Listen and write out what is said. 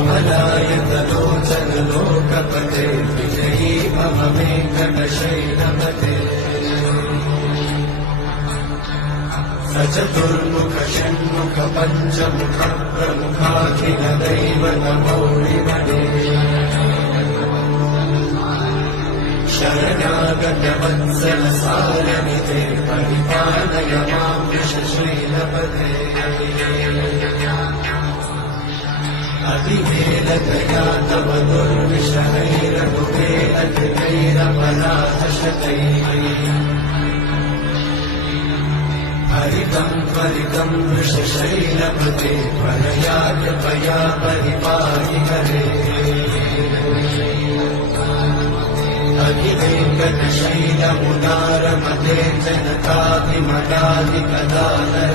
कमलायतलोचनलोकपते विजयी मम वेङ्कटशैलपते सचतुर्मुख षण्मुख पञ्चमुख प्रमुखाखिल दैवतमौलिमणे शरणागत वत्सल सारनिधे परिपालय मां वृषशैलपते अतिवेलतया तव दुर्विषहैरघुवेलतिवैरपराधशतैः हरितं त्वरितं वृषशैलपते त्वरया कृपया परिपाहि हरे अखिलेङ्कटशैलमुदारमते जनताभिमदादिकदानर